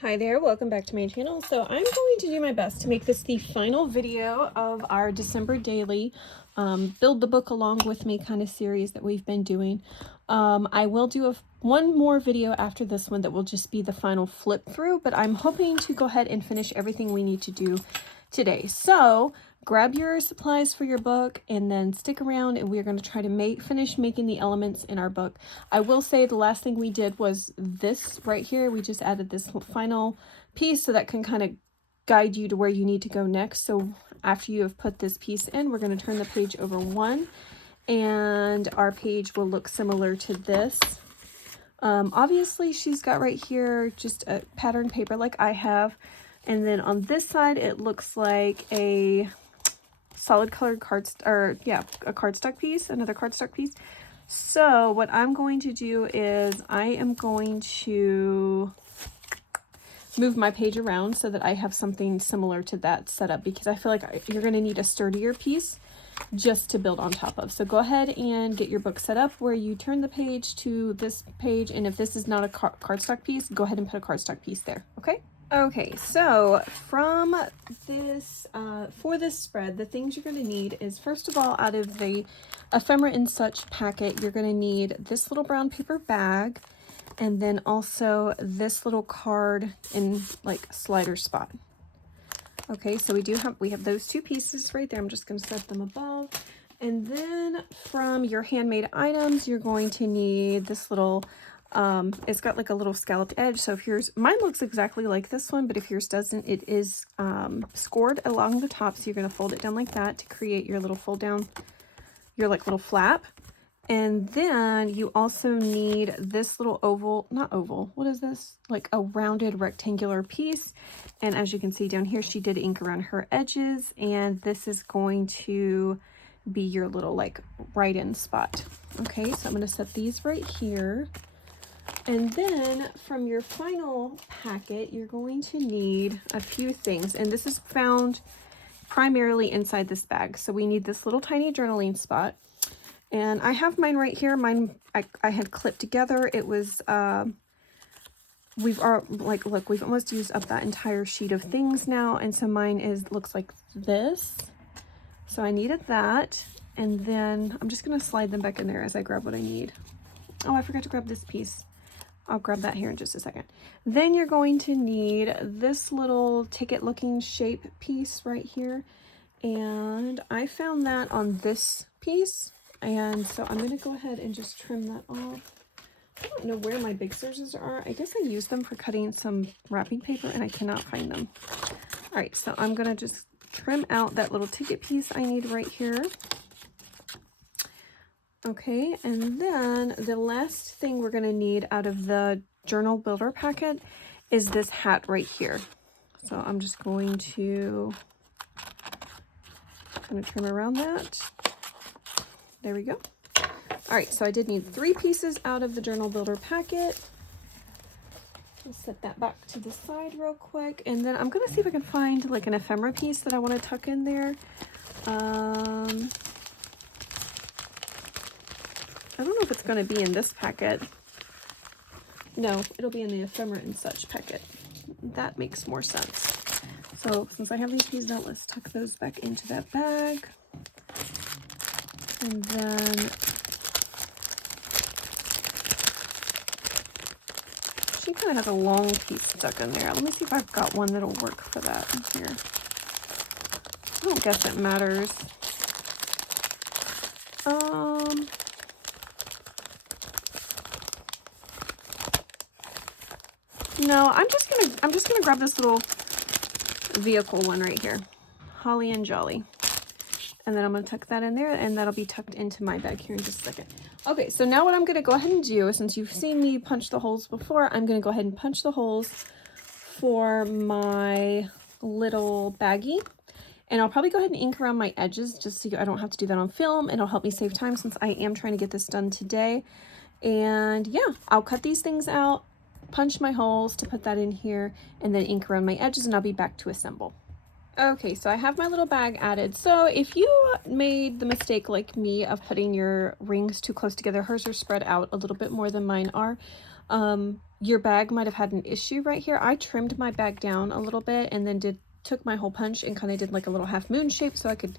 Hi there, welcome back to my channel. So I'm going to do my best to make this the final video of our December daily build the book along with me kind of series that we've been doing. I will do one more video after this one that will just be the final flip through, but I'm hoping to go ahead and finish everything we need to do today. So grab your supplies for your book and then stick around, and we're going to try to finish making the elements in our book. I will say the last thing we did was this right here. We just added this final piece so that can kind of guide you to where you need to go next. So after you have put this piece in, we're going to turn the page over one, and our page will look similar to this. Obviously she's got right here just a pattern paper like I have, and then on this side it looks like a solid colored a cardstock piece, another cardstock piece. So what I'm going to do is I am going to move my page around so that I have something similar to that set up, because I feel like you're going to need a sturdier piece just to build on top of. So go ahead and get your book set up where you turn the page to this page, and if this is not a cardstock piece, go ahead and put a cardstock piece there, okay? Okay, so from this, for this spread, the things you're going to need is, first of all, out of the Ephemera and Such packet, you're going to need this little brown paper bag, and then also this little card in like slider spot. Okay, so we have those two pieces right there. I'm just going to set them above. And then from your handmade items, you're going to need this little, it's got like a little scalloped edge. So if yours, mine looks exactly like this one, but if yours doesn't, it is scored along the top. So you're going to fold it down like that to create your little fold down, your like little flap. And then you also need this little oval, not oval, what is this? Like a rounded rectangular piece. And as you can see down here, she did ink around her edges, and this is going to be your little like right-in spot. Okay, so I'm going to set these right here. And then from your final packet, you're going to need a few things, and this is found primarily inside this bag. So we need this little tiny journaling spot. And I have mine right here. Mine I had clipped together. It was we've almost used up that entire sheet of things now, and so mine looks like this. So I needed that, and then I'm just gonna slide them back in there as I grab what I need. Oh, I forgot to grab this piece. I'll grab that here in just a second. Then you're going to need this little ticket looking shape piece right here, and I found that on this piece. And so I'm going to go ahead and just trim that off. I don't know where my big scissors are. I guess I used them for cutting some wrapping paper and I cannot find them. All right, so I'm going to just trim out that little ticket piece I need right here. Okay, and then the last thing we're going to need out of the journal builder packet is this hat right here. So I'm just going to kind of trim around that. There we go. All right, so I did need 3 pieces out of the journal builder packet. I'll set that back to the side real quick, and then I'm gonna see if I can find like an ephemera piece that I want to tuck in there. I don't know if it's going to be in this packet. No, it'll be in the Ephemera and Such packet. That makes more sense. So since I have these pieces out, let's tuck those back into that bag. And then she kind of has a long piece stuck in there. Let me see if I've got one that'll work for that here. I don't guess it matters. No, I'm just gonna grab this little vehicle one right here, Holly and Jolly. And then I'm going to tuck that in there, and that'll be tucked into my bag here in just a second. Okay, so now what I'm going to go ahead and do, since you've seen me punch the holes before, I'm going to go ahead and punch the holes for my little baggie. And I'll probably go ahead and ink around my edges just so I don't have to do that on film. It'll help me save time since I am trying to get this done today. And yeah, I'll cut these things out, punch my holes to put that in here, and then ink around my edges, and I'll be back to assemble. Okay, so I have my little bag added. So if you made the mistake like me of putting your rings too close together, hers are spread out a little bit more than mine are. Your bag might have had an issue right here. I trimmed my bag down a little bit and then took my hole punch and kind of did like a little half moon shape so I could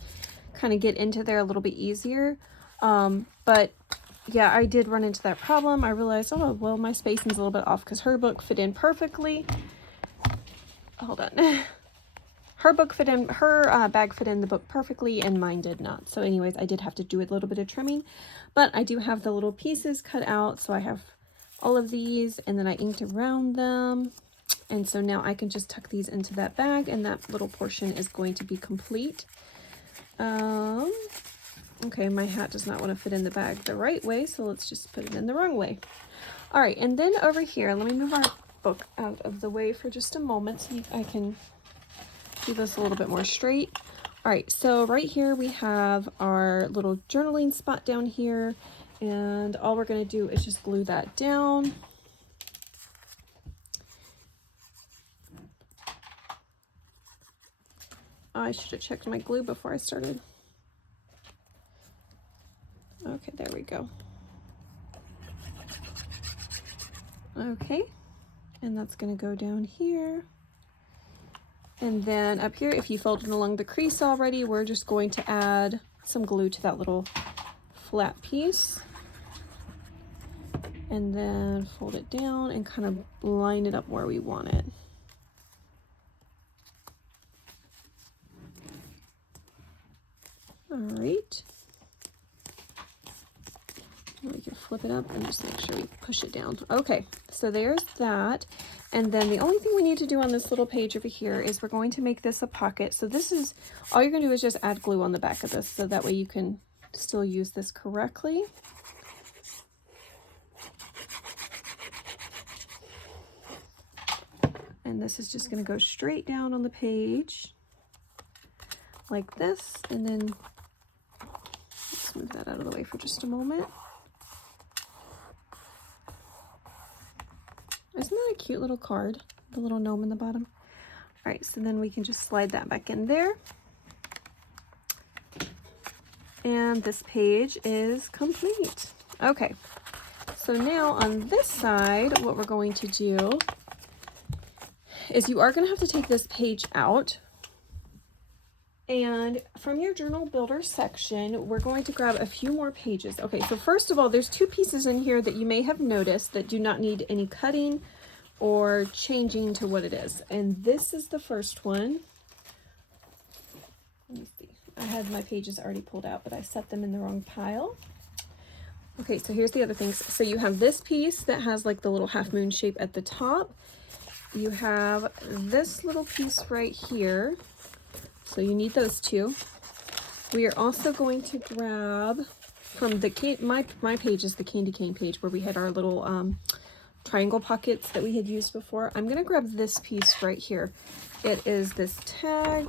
kind of get into there a little bit easier. But yeah, I did run into that problem. I realized, oh, well, my spacing's a little bit off because her book fit in perfectly. Hold on. Her bag fit in the book perfectly and mine did not. So anyways, I did have to do a little bit of trimming, but I do have the little pieces cut out. So I have all of these and then I inked around them. And so now I can just tuck these into that bag and that little portion is going to be complete. Okay, my hat does not want to fit in the bag the right way, so let's just put it in the wrong way. All right, and then over here, let me move our book out of the way for just a moment so I can do this a little bit more straight. All right, so right here we have our little journaling spot down here, and all we're going to do is just glue that down. I should have checked my glue before I started. Okay, there we go. Okay, and that's going to go down here. And then up here, if you folded along the crease already, we're just going to add some glue to that little flat piece. And then fold it down and kind of line it up where we want it. All right. We can flip it up and just make sure we push it down. Okay, so there's that. And then the only thing we need to do on this little page over here is we're going to make this a pocket. So this is, all you're gonna do is just add glue on the back of this so that way you can still use this correctly. And this is just gonna go straight down on the page like this. And then let's move that out of the way for just a moment. Isn't that a cute little card? The little gnome in the bottom. All right, so then we can just slide that back in there. And this page is complete. Okay, so now on this side, what we're going to do is you are going to have to take this page out. And from your journal builder section, we're going to grab a few more pages. Okay, so first of all, there's two pieces in here that you may have noticed that do not need any cutting or changing to what it is. And this is the first one. Let me see. I had my pages already pulled out, but I set them in the wrong pile. Okay, so here's the other things. So you have this piece that has like the little half moon shape at the top. You have this little piece right here. So you need those two. We are also going to grab from the my page is the candy cane page where we had our little triangle pockets that we had used before. I'm going to grab this piece right here. It is this tag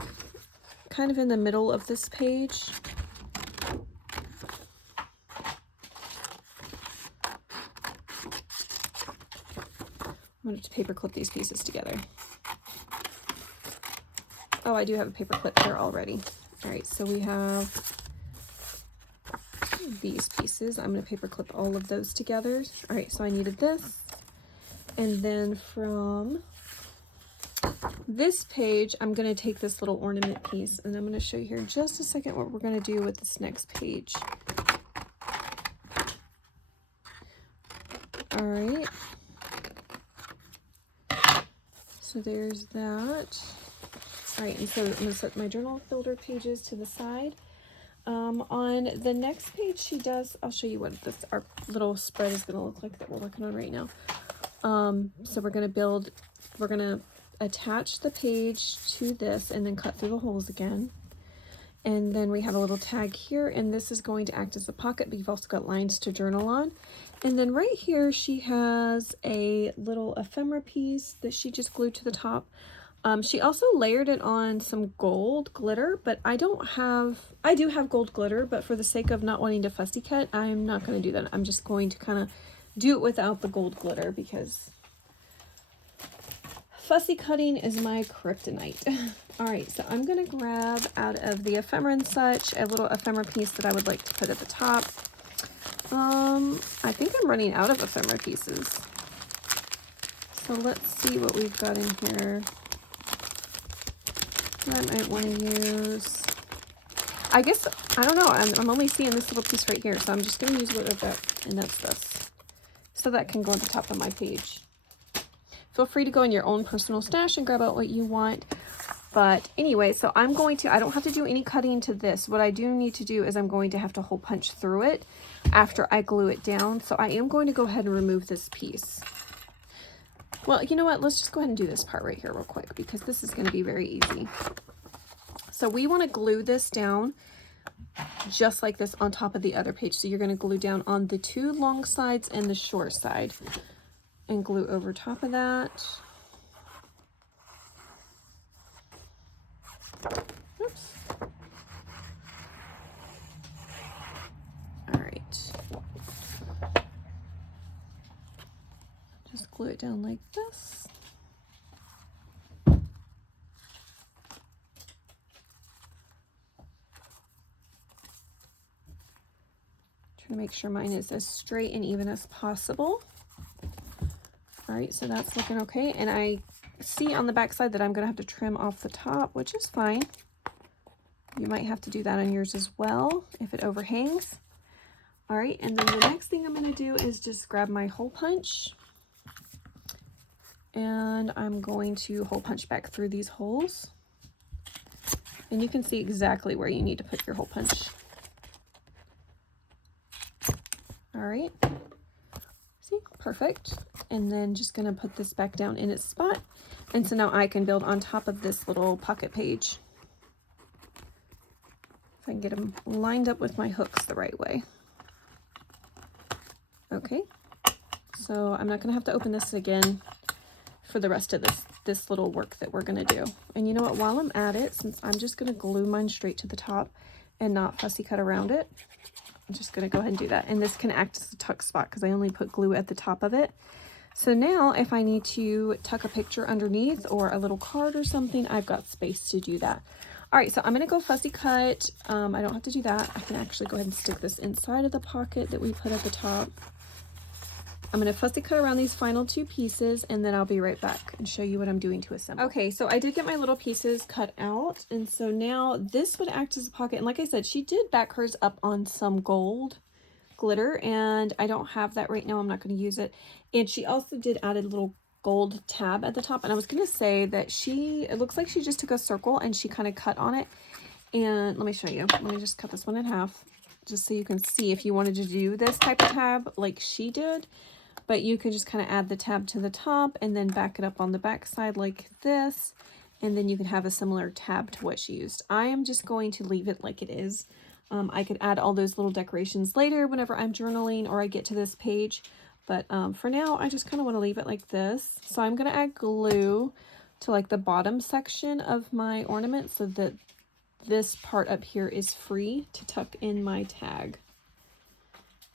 kind of in the middle of this page. I'm going to paper clip these pieces together. Oh, I do have a paper clip there already. All right, so we have these pieces. I'm going to paper clip all of those together. All right, so I needed this. And then from this page, I'm going to take this little ornament piece and I'm going to show you here in just a second what we're going to do with this next page. All right. So there's that. All right, and so I'm going to set my journal builder pages to the side. On the next page she does, I'll show you what our little spread is going to look like that we're working on right now. So we're going to attach the page to this and then cut through the holes again. And then we have a little tag here, and this is going to act as a pocket, but you've also got lines to journal on. And then right here she has a little ephemera piece that she just glued to the top. She also layered it on some gold glitter, but I do have gold glitter, but for the sake of not wanting to fussy cut, I'm not going to do that. I'm just going to kind of do it without the gold glitter because fussy cutting is my kryptonite. All right, so I'm going to grab out of the ephemera and such a little ephemera piece that I would like to put at the top. I think I'm running out of ephemera pieces. So let's see what we've got in here. I might want to use, I guess, I don't know, I'm only seeing this little piece right here, so I'm just going to use what I've got, and that's this. So that can go at the top of my page. Feel free to go in your own personal stash and grab out what you want. But anyway, so I'm going to, I don't have to do any cutting to this. What I do need to do is I'm going to have to hole punch through it after I glue it down. So I am going to go ahead and remove this piece. Well, you know what? Let's just go ahead and do this part right here real quick, because this is going to be very easy. So we want to glue this down just like this on top of the other page. So you're going to glue down on the two long sides and the short side and glue over top of that. Oops. All right. Just glue it down like this. Trying to make sure mine is as straight and even as possible. All right, so that's looking okay. And I see on the back side that I'm gonna have to trim off the top, which is fine. You might have to do that on yours as well if it overhangs. All right, and then the next thing I'm gonna do is just grab my hole punch, and I'm going to hole punch back through these holes. And you can see exactly where you need to put your hole punch. All right, see, perfect. And then just gonna put this back down in its spot. And so now I can build on top of this little pocket page. If I can get them lined up with my hooks the right way. Okay, so I'm not gonna have to open this again for the rest of this little work that we're gonna do. And you know what, while I'm at it, since I'm just gonna glue mine straight to the top and not fussy cut around it, I'm just gonna go ahead and do that. And this can act as a tuck spot because I only put glue at the top of it. So now if I need to tuck a picture underneath or a little card or something, I've got space to do that. All right, so I'm gonna go fussy cut. I don't have to do that. I can actually go ahead and stick this inside of the pocket that we put at the top. I'm gonna fussy cut around these final two pieces, and then I'll be right back and show you what I'm doing to assemble. Okay, so I did get my little pieces cut out, and so now this would act as a pocket. And like I said, she did back hers up on some gold glitter, and I don't have that right now. I'm not going to use it. And she also did add a little gold tab at the top, and I was going to say that it looks like she just took a circle and she kind of cut on it. And let me show you. Let me just cut this one in half just so you can see if you wanted to do this type of tab like she did. But you could just kind of add the tab to the top and then back it up on the back side like this, and then you could have a similar tab to what she used. I am just going to leave it like it is. I could add all those little decorations later whenever I'm journaling or I get to this page, but for now I just kind of want to leave it like this. So I'm going to add glue to like the bottom section of my ornament so that this part up here is free to tuck in my tag.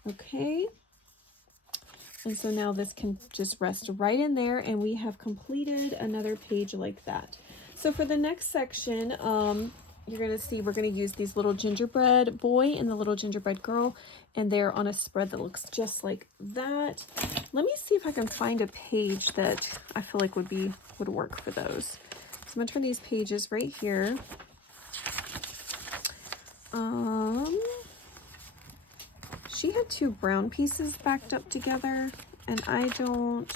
Okay. And so now this can just rest right in there, and we have completed another page like that. So for the next section, you're going to see we're going to use these little gingerbread boy and the little gingerbread girl, and they're on a spread that looks just like that. Let me see if I can find a page that I feel like would work for those. So I'm going to turn these pages right here. She had two brown pieces backed up together, and I don't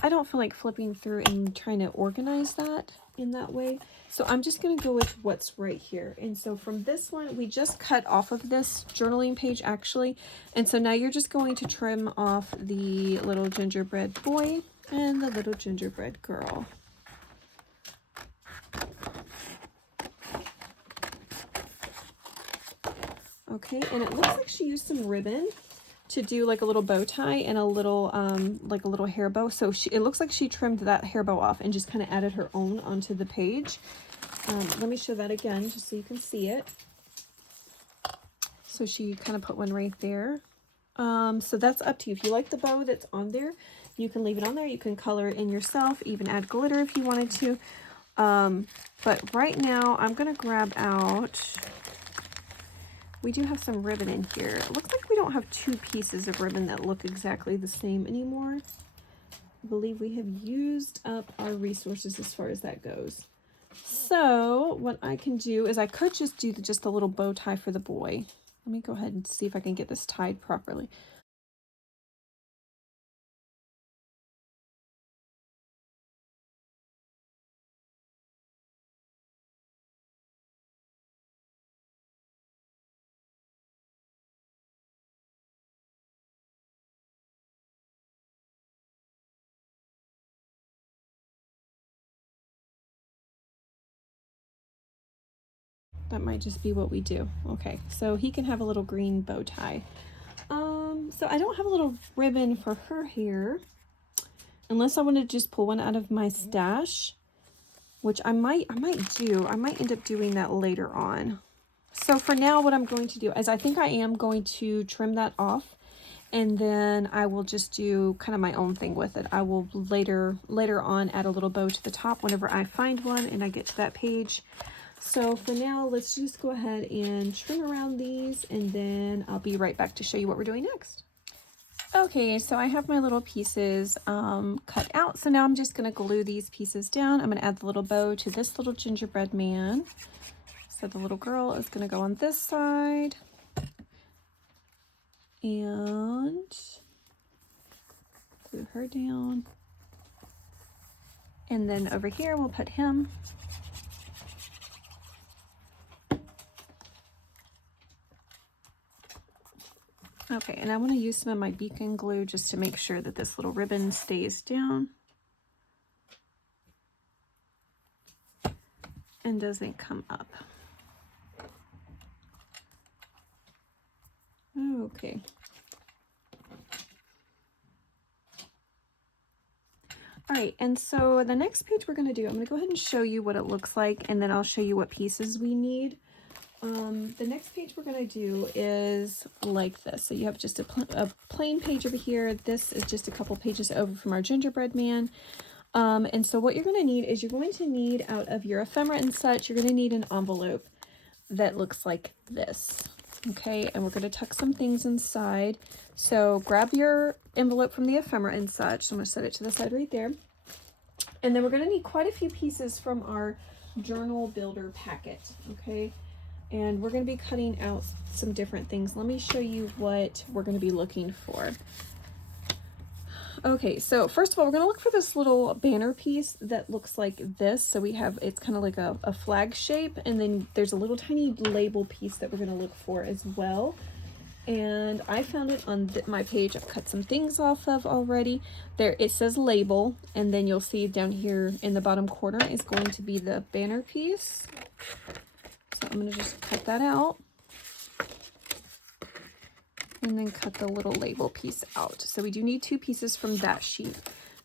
feel like flipping through and trying to organize that in that way. So I'm just going to go with what's right here. And so from this one, we just cut off of this journaling page actually. And so now you're just going to trim off the little gingerbread boy and the little gingerbread girl. Okay, and it looks like she used some ribbon to do like a little bow tie and a little like a little hair bow. So it looks like she trimmed that hair bow off and just kind of added her own onto the page. Let me show that again just so you can see it. So she kind of put one right there. So that's up to you. If you like the bow that's on there, you can leave it on there. You can color it in yourself, even add glitter if you wanted to. But right now I'm gonna grab out, we do have some ribbon in here. It looks like we don't have two pieces of ribbon that look exactly the same anymore. I believe we have used up our resources as far as that goes. So what I can do is I could just do just a little bow tie for the boy. Let me go ahead and see if I can get this tied properly. That might just be what we do. Okay, so he can have a little green bow tie. So I don't have a little ribbon for her hair, unless I want to just pull one out of my stash, which I might do. I might end up doing that later on. So for now, what I'm going to do is I think I am going to trim that off, and then I will just do kind of my own thing with it. I will later on add a little bow to the top whenever I find one and I get to that page. So for now, let's just go ahead and trim around these, and then I'll be right back to show you what we're doing next. Okay, so I have my little pieces cut out. So now I'm just going to glue these pieces down. I'm going to add the little bow to this little gingerbread man. So the little girl is going to go on this side. And glue her down. And then over here, we'll put him. Okay, and I want to use some of my beacon glue just to make sure that this little ribbon stays down and doesn't come up. Okay. All right, and so the next page we're going to do, I'm going to go ahead and show you what it looks like, and then I'll show you what pieces we need. The next page we're going to do is like this. So you have just a plain page over here. This is just a couple pages over from our gingerbread man. And so what you're going to need is you're going to need, out of your ephemera and such, you're going to need an envelope that looks like this. Okay, and we're going to tuck some things inside. So grab your envelope from the ephemera and such. So I'm going to set it to the side right there. And then we're going to need quite a few pieces from our journal builder packet. Okay. And we're going to be cutting out some different things. Let me show you what we're going to be looking for. Okay, so first of all, we're going to look for this little banner piece that looks like this. So we have, it's kind of like a flag shape, and then there's a little tiny label piece that we're going to look for as well. And I found it on my page. I've cut some things off of already. There, it says label, and then you'll see down here in the bottom corner is going to be the banner piece. So I'm going to just cut that out and then cut the little label piece out. So we do need 2 pieces from that sheet.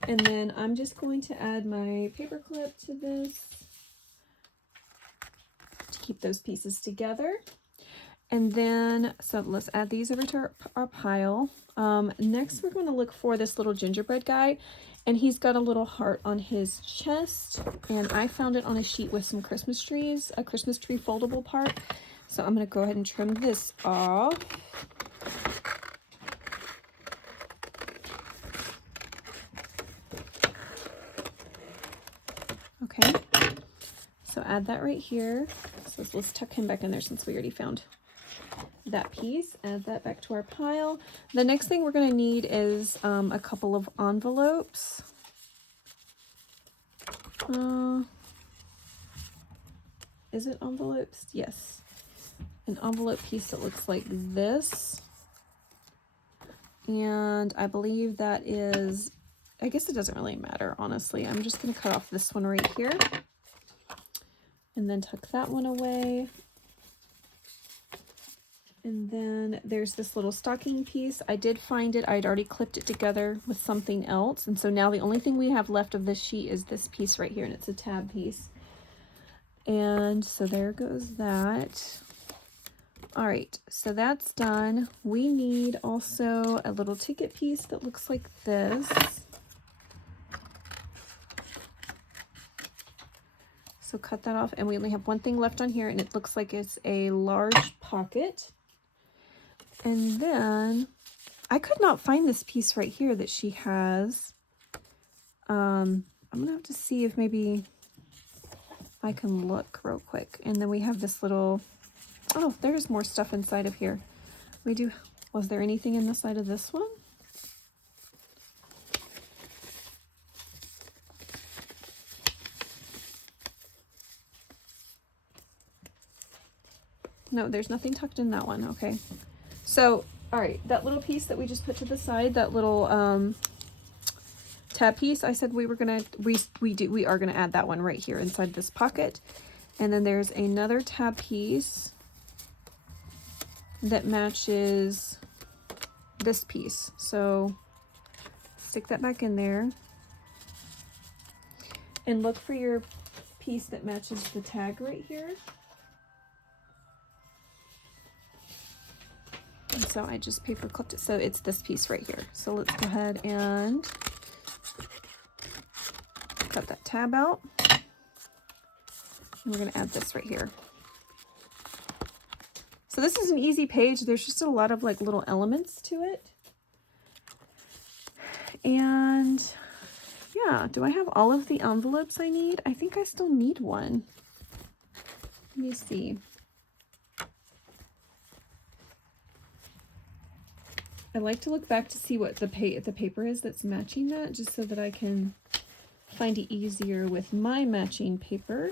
And then I'm just going to add my paper clip to this to keep those pieces together. And then, so let's add these over to our pile. Next, we're going to look for this little gingerbread guy. And he's got a little heart on his chest, and I found it on a sheet with some Christmas trees, a Christmas tree foldable part. So I'm going to go ahead and trim this off. Okay, so add that right here. So let's tuck him back in there since we already found that piece. Add that back to our pile. The next thing we're going to need is a couple of envelopes. Is it envelopes? Yes. An envelope piece that looks like this. And I believe that is, I guess it doesn't really matter, honestly. I'm just going to cut off this one right here and then tuck that one away. And then there's this little stocking piece. I did find it. I'd already clipped it together with something else. And so now the only thing we have left of this sheet is this piece right here, and it's a tab piece. And so there goes that. All right, so that's done. We need also a little ticket piece that looks like this. So cut that off, and we only have one thing left on here, and it looks like it's a large pocket. And then I could not find this piece right here that she has. I'm gonna have to see if maybe I can look real quick. And then we have this little, oh, there's more stuff inside of here. We do, was there anything in the side of this one? No, there's nothing tucked in that one. Okay. So, all right, that little piece that we just put to the side, that little tab piece, I said we were gonna, we are gonna add that one right here inside this pocket. And then there's another tab piece that matches this piece. So stick that back in there and look for your piece that matches the tag right here. And so I just paper clipped it, so it's this piece right here. So let's go ahead and cut that tab out. And we're gonna add this right here. So this is an easy page. There's just a lot of like little elements to it. And yeah, do I have all of the envelopes I need? I think I still need one. Let me see. I like to look back to see what the paper is that's matching that, just so that I can find it easier with my matching paper.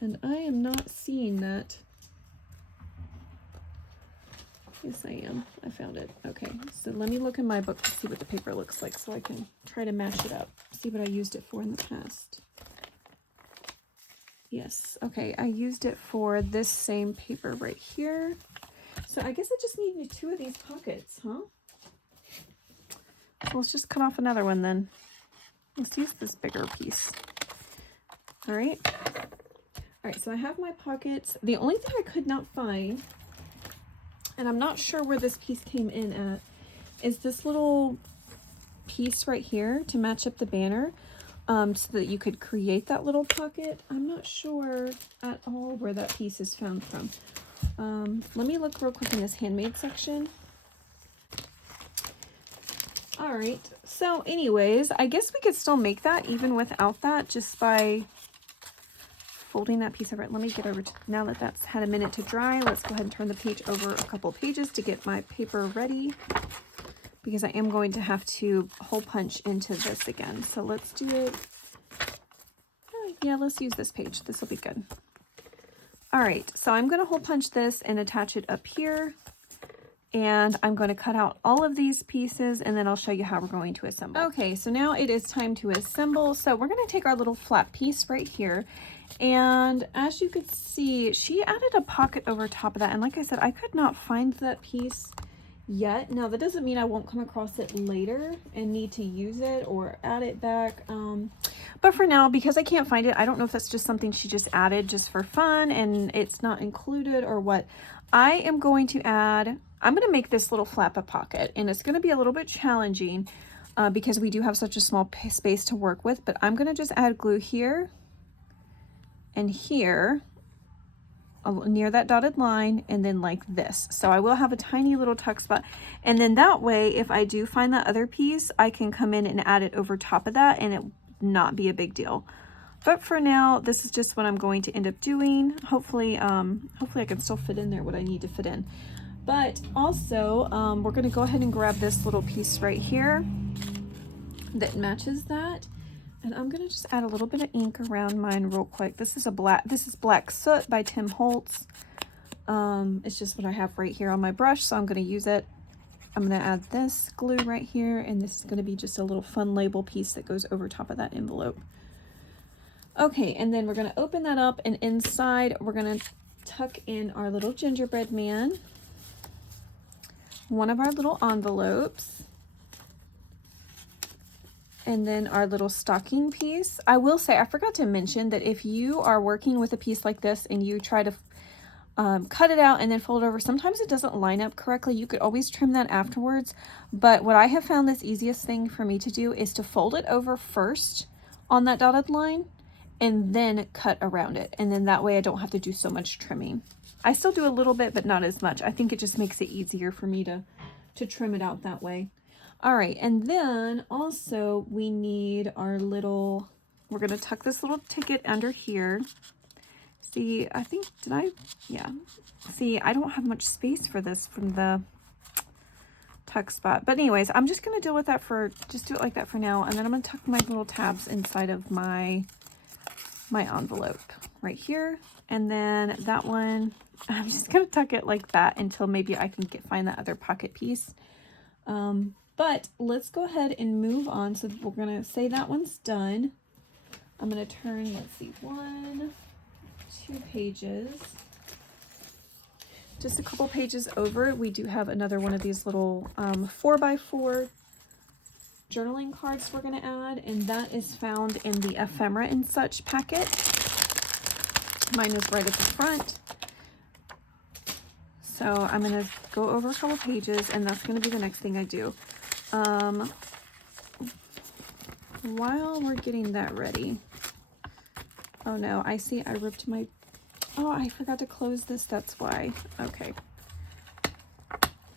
And I am not seeing that. Yes, I am. I found it. Okay, so let me look in my book to see what the paper looks like so I can try to match it up. See what I used it for in the past. Yes, okay, I used it for this same paper right here. So I guess I just need 2 of these pockets, huh? So let's just cut off another one then. Let's use this bigger piece. All right. All right, so I have my pockets. The only thing I could not find, and I'm not sure where this piece came in at, is this little piece right here to match up the banner, so that you could create that little pocket. I'm not sure at all where that piece is found from. Let me look real quick in this handmade section. All right, so anyways, I guess we could still make that even without that, just by folding that piece over. Let me get over to, now that that's had a minute to dry, let's go ahead and turn the page over a couple pages to get my paper ready, because I am going to have to hole punch into this again. So let's do it. Yeah, let's use this page. This will be good. All right, so I'm going to hole punch this and attach it up here. And I'm going to cut out all of these pieces, and then I'll show you how we're going to assemble. Okay, so now it is time to assemble. So we're going to take our little flat piece right here. And as you could see, she added a pocket over top of that. And like I said, I could not find that piece yet. Now, that doesn't mean I won't come across it later and need to use it or add it back. But for now, because I can't find it, I don't know if that's just something she just added just for fun and it's not included or what. I am going to add, I'm going to make this little flap pocket, and it's going to be a little bit challenging because we do have such a small space to work with, but I'm going to just add glue here and here near that dotted line, and then like this. So I will have a tiny little tuck spot, and then that way, if I do find that other piece, I can come in and add it over top of that and it not be a big deal. But for now, this is just what I'm going to end up doing. Hopefully I can still fit in there what I need to fit in. But also, we're going to go ahead and grab this little piece right here that matches that. And I'm going to just add a little bit of ink around mine real quick. This is Black Soot by Tim Holtz. It's just what I have right here on my brush, so I'm going to use it. I'm going to add this glue right here, and this is going to be just a little fun label piece that goes over top of that envelope. Okay, and then we're going to open that up, and inside we're going to tuck in our little gingerbread man, one of our little envelopes, and then our little stocking piece. I will say, I forgot to mention that if you are working with a piece like this and you try to cut it out and then fold it over, sometimes it doesn't line up correctly. You could always trim that afterwards. But what I have found this easiest thing for me to do is to fold it over first on that dotted line and then cut around it. And then that way I don't have to do so much trimming. I still do a little bit, but not as much. I think it just makes it easier for me to trim it out that way. All right, and then also we need our little, we're gonna tuck this little ticket under here. See, I think, yeah. See, I don't have much space for this from the tuck spot. But anyways, I'm just gonna deal with that just do it like that for now. And then I'm gonna tuck my little tabs inside of my envelope right here. And then that one, I'm just gonna tuck it like that until maybe I can find that other pocket piece. But let's go ahead and move on. So we're gonna say that one's done. I'm gonna turn, let's see, 1, 2 pages. Just a couple pages over, we do have another one of these little 4x4 journaling cards we're gonna add, and that is found in the Ephemera and Such packet. Mine is right at the front. So I'm gonna go over a couple pages, and that's gonna be the next thing I do. While we're getting that ready, oh no, I see I ripped my, oh, I forgot to close this, that's why. Okay,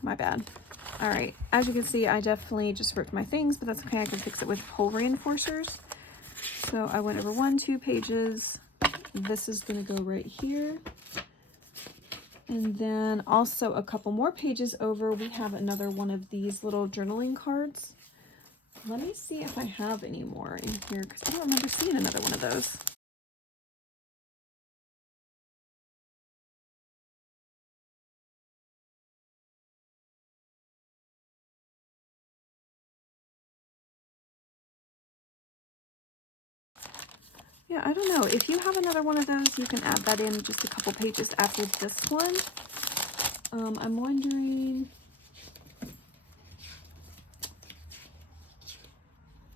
my bad. All right, as you can see, I definitely just ripped my things, but that's okay, I can fix it with hole reinforcers. So I went over 1, 2 pages. This is gonna go right here. And then also a couple more pages over, we have another one of these little journaling cards. Let me see if I have any more in here, because I don't remember seeing another one of those. Yeah, I don't know. If you have another one of those, you can add that in just a couple pages after this one. I'm wondering,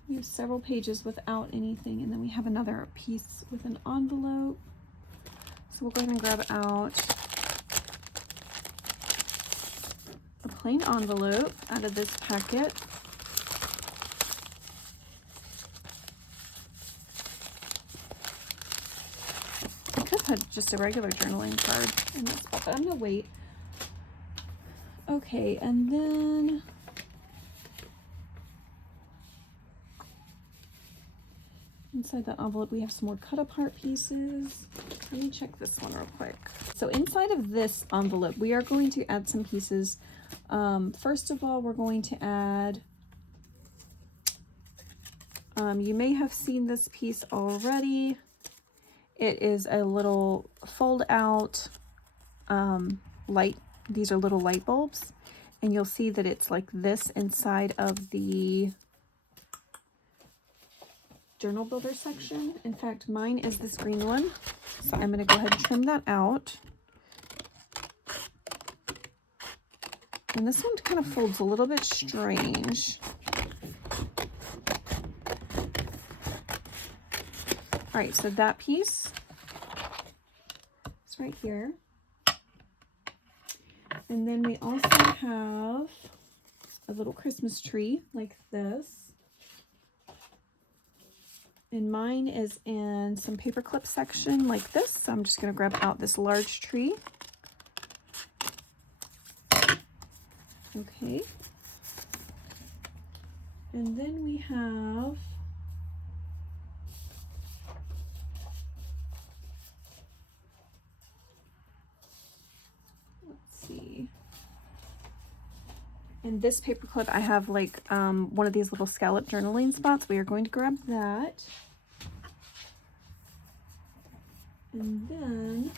we have several pages without anything, and then we have another piece with an envelope. So we'll go ahead and grab out a plain envelope out of this packet. I could have just a regular journaling card in that spot, but I'm gonna wait. Okay, and then inside the envelope, we have some more cut apart pieces. Let me check this one real quick. So inside of this envelope, we are going to add some pieces. First of all, we're going to add, you may have seen this piece already. It is a little fold out light. These are little light bulbs. And you'll see that it's like this inside of the journal builder section. In fact, mine is this green one. So I'm going to go ahead and trim that out. And this one kind of folds a little bit strange. All right, so that piece is right here. And then we also have a little Christmas tree like this. And mine is in some paper clip section like this. So I'm just going to grab out this large tree. Okay. And then we have in this paper clip, I have like one of these little scallop journaling spots. We are going to grab that. And then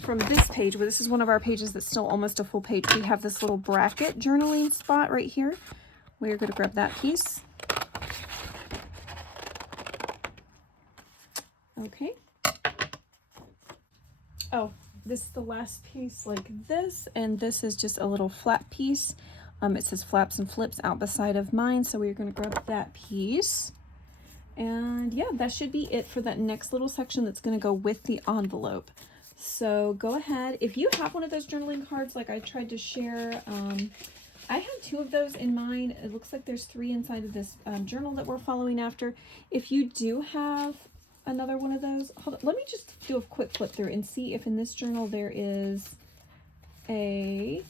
from this page, where this is one of our pages that's still almost a full page, we have this little bracket journaling spot right here. We are going to grab that piece. Okay. Oh, this is the last piece like this, and this is just a little flat piece. It says flaps and flips out beside of mine, so we're going to grab that piece. And yeah, that should be it for that next little section that's going to go with the envelope. So go ahead, if you have one of those journaling cards like I tried to share, I have 2 of those in mine. It looks like there's 3 inside of this journal that we're following after. If you do have another one of those, hold on, let me just do a quick flip through and see if in this journal there is a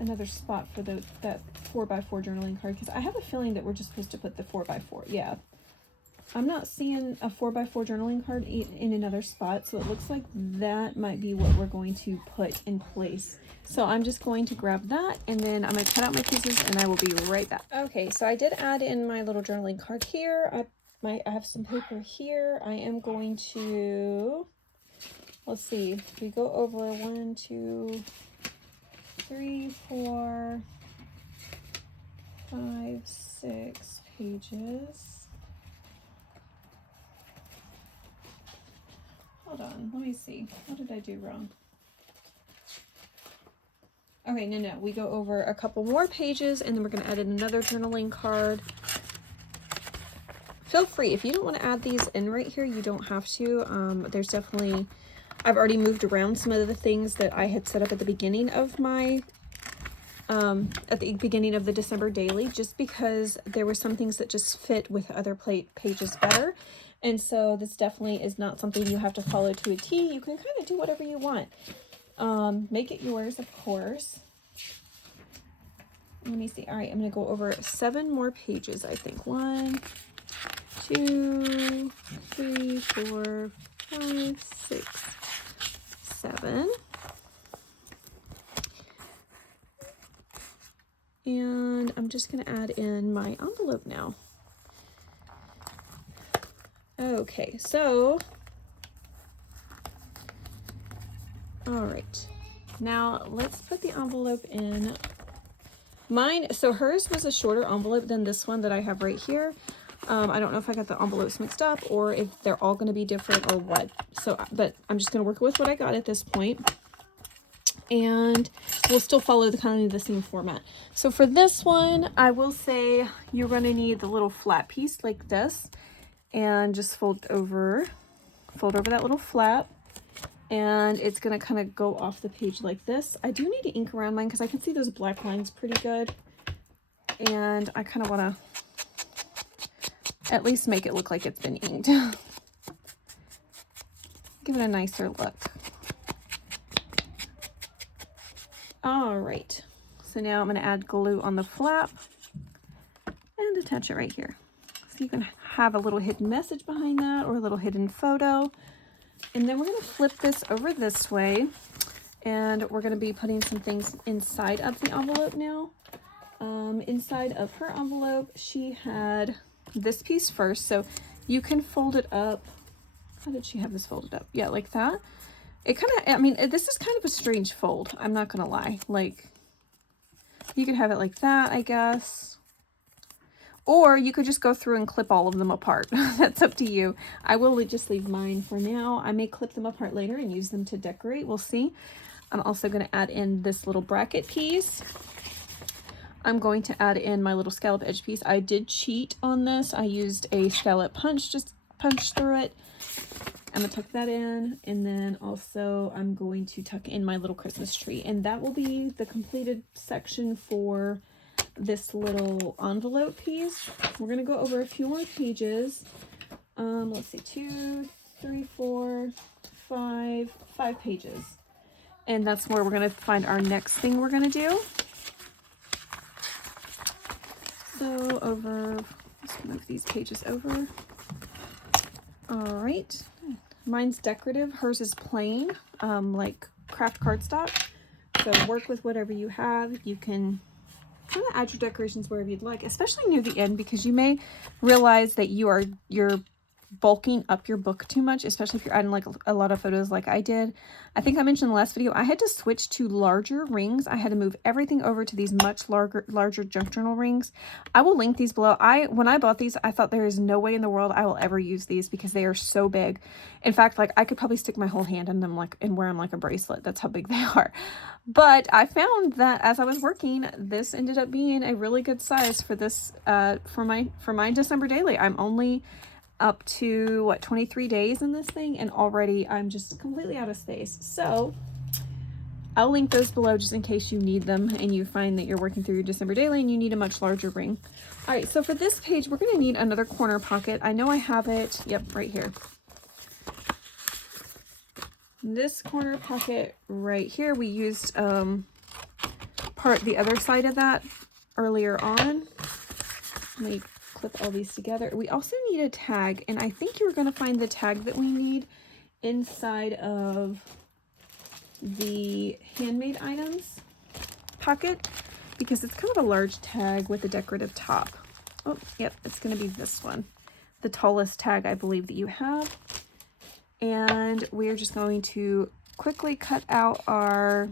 another spot for that 4x4 journaling card, because I have a feeling that we're just supposed to put the 4x4. Yeah. I'm not seeing a 4x4 journaling card in another spot, so it looks like that might be what we're going to put in place. So I'm just going to grab that, and then I'm going to cut out my pieces, and I will be right back. Okay, so I did add in my little journaling card here. I have some paper here. I am going to, let's see, we go over 1, 2, 3, 4, 5, 6 pages. Hold on, let me see. What did I do wrong? Okay, no. We go over a couple more pages, and then we're going to add in another journaling card. Feel free. If you don't want to add these in right here, you don't have to. There's definitely... I've already moved around some of the things that I had set up at the beginning of my... at the beginning of the December daily, just because there were some things that just fit with other pages better. And so this definitely is not something you have to follow to a T. You can kind of do whatever you want. Make it yours, of course. Let me see. All right, I'm going to go over 7 more pages, I think. 1, 2, 3, 4, 5, 6, 7. And I'm just going to add in my envelope now. Okay, so, all right, now let's put the envelope in. Mine, so hers was a shorter envelope than this one that I have right here. I don't know if I got the envelopes mixed up or if they're all going to be different or what. So, but I'm just going to work with what I got at this point. And we'll still follow the kind of the same format. So for this one, I will say you're going to need the little flat piece like this. And just fold over that little flap, and it's gonna kind of go off the page like this. I do need to ink around mine because I can see those black lines pretty good, and I kind of want to at least make it look like it's been inked. Give it a nicer look. All right, so now I'm going to add glue on the flap and attach it right here. So you can have a little hidden message behind that or a little hidden photo. And then we're going to flip this over this way, and we're going to be putting some things inside of the envelope now. Inside of her envelope, she had this piece first, so you can fold it up. How did she have this folded up? Yeah, like that. It kind of, I mean, this is kind of a strange fold, I'm not going to lie. Like, you could have it like that, I guess. Or you could just go through and clip all of them apart. That's up to you. I will just leave mine for now. I may clip them apart later and use them to decorate. We'll see. I'm also going to add in this little bracket piece. I'm going to add in my little scallop edge piece. I did cheat on this. I used a scallop punch, just punch through it. I'm going to tuck that in. And then also I'm going to tuck in my little Christmas tree. And that will be the completed section for this little envelope piece. We're going to go over a few more pages. Let's see, 2, 3, 4, 5 pages. And that's where we're going to find our next thing we're going to do. So let's move these pages over. All right. Mine's decorative. Hers is plain, like craft cardstock. So work with whatever you have. You can kind of add your decorations wherever you'd like, especially near the end, because you may realize that you're bulking up your book too much, especially if you're adding like a lot of photos like I did. I think I mentioned in the last video, I had to switch to larger rings. I had to move everything over to these much larger junk journal rings. I will link these below. When I bought these, I thought there is no way in the world I will ever use these because they are so big. In fact, like I could probably stick my whole hand in them and wear them like a bracelet. That's how big they are. But I found that as I was working, this ended up being a really good size for this, for my December daily. I'm only up to what, 23 days in this thing, and already I'm just completely out of space. So I'll link those below just in case you need them and you find that you're working through your December daily and you need a much larger ring. All right, so for this page, we're going to need another corner pocket. I know I have it. Yep, right here. This corner pocket right here, we used part, the other side of that earlier on. Let me clip all these together. We also need a tag, and I think you're going to find the tag that we need inside of the handmade items pocket, because it's kind of a large tag with a decorative top. Oh, yep, it's going to be this one, the tallest tag I believe that you have. And we're just going to quickly cut out our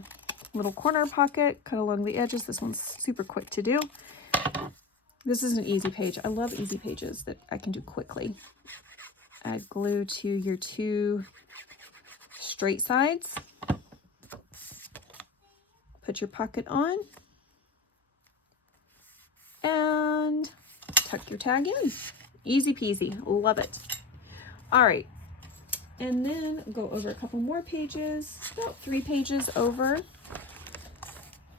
little corner pocket, cut along the edges. This one's super quick to do. This is an easy page. I love easy pages that I can do quickly. Add glue to your 2 straight sides. Put your pocket on. And tuck your tag in. Easy peasy. Love it. All right. And then go over a couple more pages, about 3 pages over.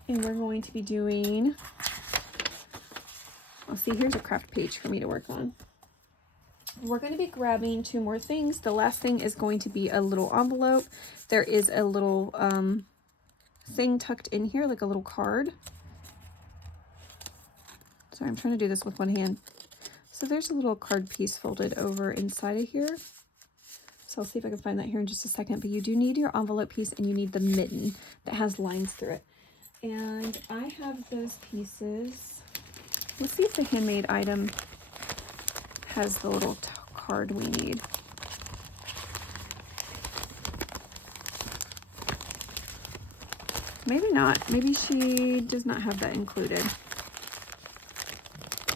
And we're going to be doing, let's see, here's a craft page for me to work on. We're going to be grabbing 2 more things. The last thing is going to be a little envelope. There is a little thing tucked in here, like a little card. Sorry, I'm trying to do this with one hand. So there's a little card piece folded over inside of here. So I'll see if I can find that here in just a second. But you do need your envelope piece, and you need the mitten that has lines through it. And I have those pieces. Let's see if the handmade item has the little card we need. Maybe not. Maybe she does not have that included.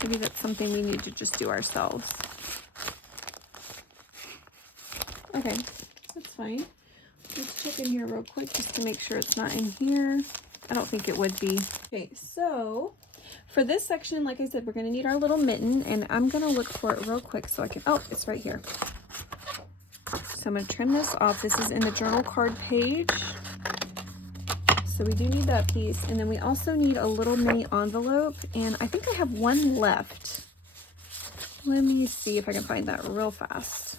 Maybe that's something we need to just do ourselves. Okay, that's fine. Let's check in here real quick just to make sure it's not in here. I don't think it would be. Okay, so for this section, like I said, we're going to need our little mitten, and I'm going to look for it real quick so I can, oh, it's right here. So I'm going to trim this off. This is in the journal card page. So we do need that piece. And then we also need a little mini envelope, and I think I have one left. Let me see if I can find that real fast.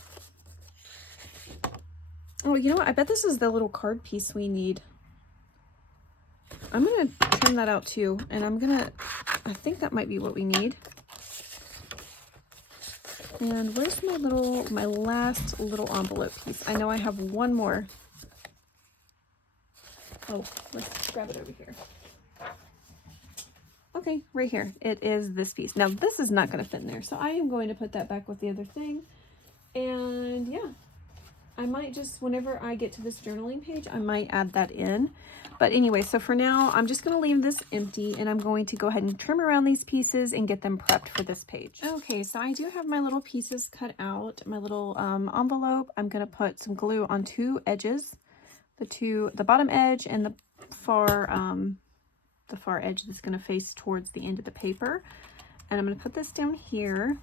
Oh, you know what? I bet this is the little card piece we need. I'm going to trim that out too, and I think that might be what we need. And where's my last little envelope piece? I know I have one more. Oh, let's grab it over here. Okay, right here. It is this piece. Now, this is not going to fit in there, so I am going to put that back with the other thing. And yeah, I might just, whenever I get to this journaling page, I might add that in. But anyway, so for now, I'm just going to leave this empty, and I'm going to go ahead and trim around these pieces and get them prepped for this page. Okay, so I do have my little pieces cut out, my little envelope. I'm going to put some glue on 2 edges, the bottom edge and the far edge that's going to face towards the end of the paper. And I'm going to put this down here.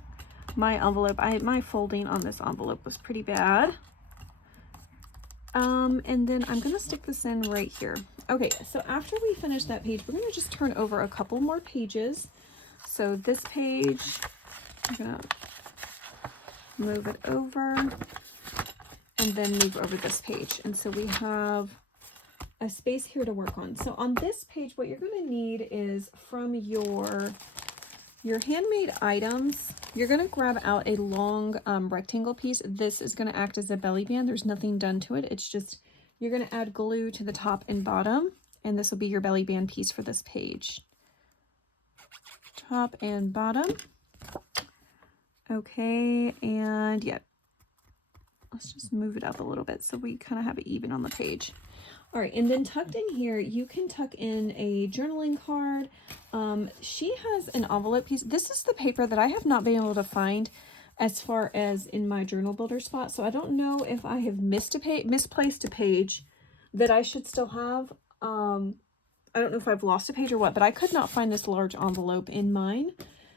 My envelope, my folding on this envelope was pretty bad. And then I'm going to stick this in right here. Okay, so after we finish that page, we're going to just turn over a couple more pages. So this page, I'm going to move it over and then move over this page. And so we have a space here to work on. So on this page, what you're going to need is from your handmade items, you're going to grab out a long rectangle piece. This is going to act as a belly band. There's nothing done to it. It's just, you're going to add glue to the top and bottom, and this will be your belly band piece for this page. Top and bottom. Okay, and yeah, let's just move it up a little bit so we kind of have it even on the page. All right, and then tucked in here, you can tuck in a journaling card. She has an envelope piece. This is the paper that I have not been able to find as far as in my journal builder spot. So I don't know if I have misplaced a page that I should still have. I don't know if I've lost a page or what, but I could not find this large envelope in mine.